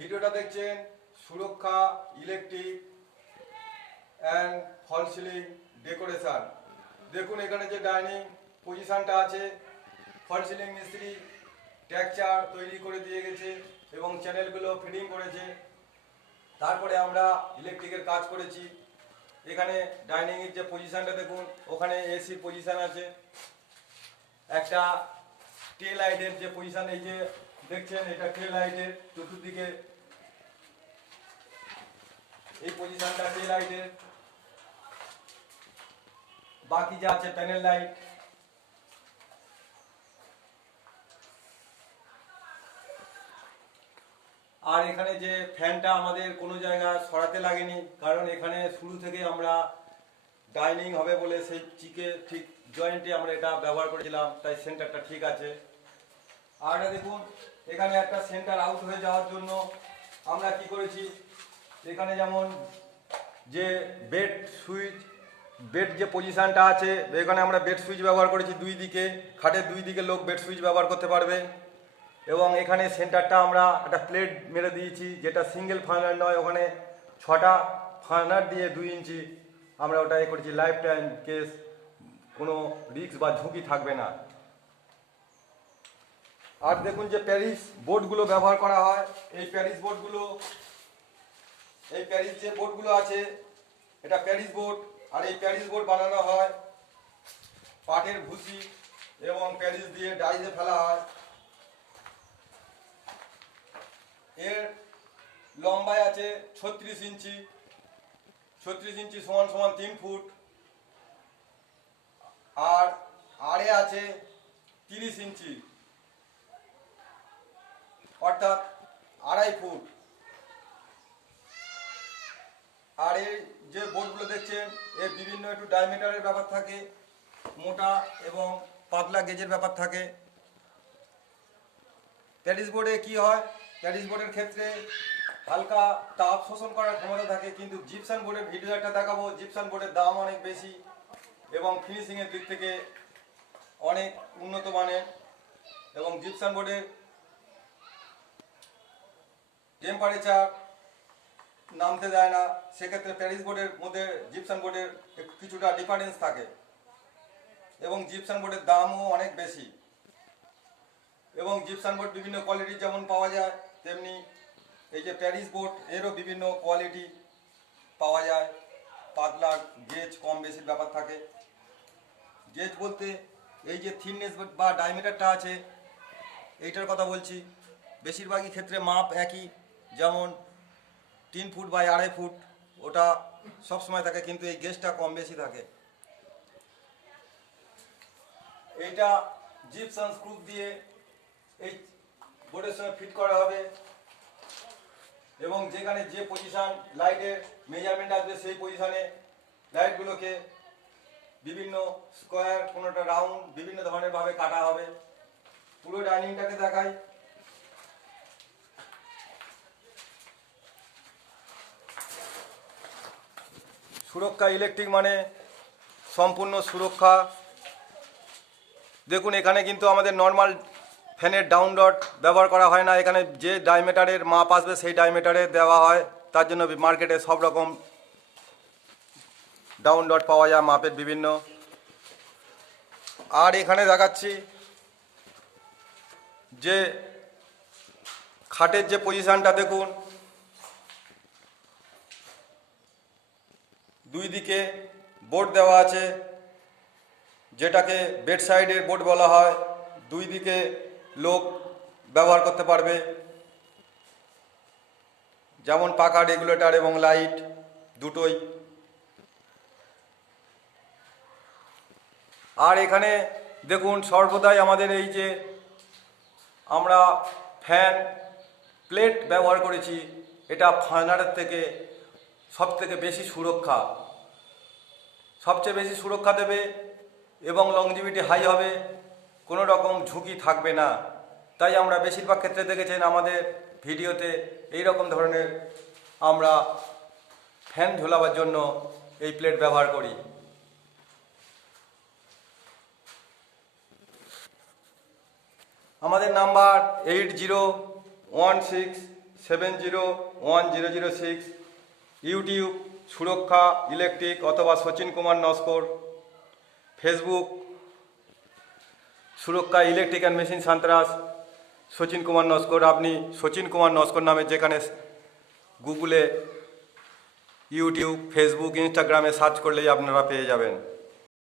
ভিডিওটা দেখছেন Suraksha electric and false ceiling decoration. দেখুন এখানে যে ডাইনিং পজিশনটা আছে, ফল সিলিং মিস্ত্রি টেক্সচার তৈরি করে দিয়ে গেছে এবং চ্যানেলগুলো ফিটিং করেছে। তারপরে আমরা ইলেকট্রিকের কাজ করেছি। এখানে ডাইনিংয়ের যে পজিশনটা দেখুন, ওখানে এসির পজিশন আছে। একটা টে লাইটের যে পজিশন, এই যে দেখছেন এটা টে লাইটের চতুর্দিকে, এই পজিশনটা টে লাইটের। বাকি যা আছে প্যানেল লাইট। আর এখানে যে ফ্যানটা আমাদের কোনো জায়গা সরাতে লাগেনি, কারণ এখানে শুরু থেকে আমরা ডাইনিং হবে বলে সেই চিকে ঠিক জয়েন্টে আমরা এটা ব্যবহার করেছিলাম, তাই সেন্টারটা ঠিক আছে। আর এটা দেখুন এখানে একটা সেন্টার আউট হয়ে যাওয়ার জন্য আমরা কি করেছি, এখানে যেমন যে বেড সুইচ, বেড যে পজিশনটা আছে এখানে আমরা বেড সুইচ ব্যবহার করেছি দুই দিকে, খাটের দুই দিকে লোক বেড সুইচ ব্যবহার করতে পারবে। এবং এখানে সেন্টারটা আমরা একটা প্লেট মেরে দিয়েছি, যেটা সিঙ্গেল ফার্নার নয়, ওখানে 6টা ফার্নার দিয়ে 2 ইঞ্চি আমরা ওটা করেছি। লাইফ টাইম কেস, কোনো রিস্ক বা ঝুঁকি থাকবে না। আর দেখুন যে প্যারিস বোর্ডগুলো ব্যবহার করা হয়, এই প্যারিস বোর্ডগুলো, এই প্যারিস যে বোর্ডগুলো আছে এটা প্যারিস বোর্ড। আর এই প্যারিস বোর্ড বানানো হয় পাটের ভুসি এবং প্যারিস দিয়ে ডাইসে ফেলা হয়। এর লম্বায় আছে 36 ইঞ্চি, 36 ইঞ্চি সমান সমান 3 ফুট। আর আড়ে আছে 30 ইঞ্চি, অর্থাৎ 2.5 ফুট। আর এই যে বোর্ডগুলো দেখছেন এর বিভিন্ন একটু ডায়ামিটারের ব্যাপার থাকে, মোটা এবং পাতলা গেজের ব্যাপার থাকে। প্যারিস বোর্ডে কি হয়, প্যারিস বোর্ডের ক্ষেত্রে হালকা তাপ শোষণ করার ক্ষমতা থাকে, কিন্তু জিপসান বোর্ডের ভিডিও একটা দেখাবো। জিপসান বোর্ডের দাম অনেক বেশি এবং ফিনিশিংয়ের দিক থেকে অনেক উন্নত মানের, এবং জিপসান বোর্ডের টেম্পারেচার নামতে দেয় না। সেক্ষেত্রে প্যারিস বোর্ডের মধ্যে জিপসান বোর্ডের কিছুটা ডিফারেন্স থাকে এবং জিপসান বোর্ডের দামও অনেক বেশি। এবং জিপসান বোর্ড বিভিন্ন কোয়ালিটির যেমন পাওয়া যায়, তেমনি এই যে প্যারিস বোর্ড এরও বিভিন্ন কোয়ালিটি পাওয়া যায়। পাতলা গেজ কম বেশির ব্যাপার থাকে। গেজ বলতে এই যে থিননেস বা ডায়ামিটারটা আছে এইটার কথা বলছি। বেশিরভাগই ক্ষেত্রে মাপ একই, যেমন 3 ফুট বা 2.5 ফুট, ওটা সবসময় থাকে, কিন্তু এই গেজটা কম বেশি থাকে। এইটা জিপসান স্ক্রু দিয়ে এই বোর্ডের সঙ্গে ফিট করা হবে এবং যেখানে যে পজিশন লাইটের মেজারমেন্ট আসবে সেই পজিশনে লাইটগুলোকে বিভিন্ন স্কোয়ার, কোনোটা রাউন্ড, বিভিন্ন ধরনের ভাবে কাটা হবে। পুরো ডাইনিংটাকে দেখাই। সুরক্ষা ইলেকট্রিক মানে সম্পূর্ণ সুরক্ষা। দেখুন এখানে কিন্তু আমাদের নর্মাল ফ্যানের ডাউন ডট ব্যবহার করা হয় না, এখানে যে ডায়ামিটারের মাপ আসবে সেই ডায়ামিটারে দেওয়া হয়। তার জন্য মার্কেটে সব রকম ডাউন ডট পাওয়া যায় মাপের বিভিন্ন। আর এখানে দেখাচ্ছি যে খাটের যে পজিশনটা দেখুন, দুই দিকে বোর্ড দেওয়া আছে, যেটাকে বেড সাইডের বোর্ড বলা হয়। দুই দিকে লোক ব্যবহার করতে পারবে, যেমন পাকা রেগুলেটর এবং লাইট দুটোই। আর এখানে দেখুন সর্বদাই আমাদের এই যে আমরা ফ্যান প্লেট ব্যবহার করেছি, এটা ফার্নারের থেকে সবথেকে বেশি সুরক্ষা, সবচেয়ে বেশি সুরক্ষা দেবে এবং লংজিভিটি হাই হবে, কোনো রকম ঝুঁকি থাকবে না। তাই আমরা বেশিরভাগ ক্ষেত্রে দেখেছেন আমাদের ভিডিওতে এই রকম ধরনের আমরা ফ্যান ঝোলাবার জন্য এই প্লেট ব্যবহার করি। আমাদের নাম্বার 8016 701006, ইউটিউব সুরক্ষা ইলেকট্রিক অথবা Sachin Kumar Naskar, Facebook Suraksha electric and machine সান্ত্রাস সচিন কুমার নস্কর। আপনি সচিন কুমার নস্কর নামে যেখানে গুগলে, ইউটিউব, ফেসবুক, ইনস্টাগ্রামে সার্চ করলেই আপনারা পেয়ে যাবেন।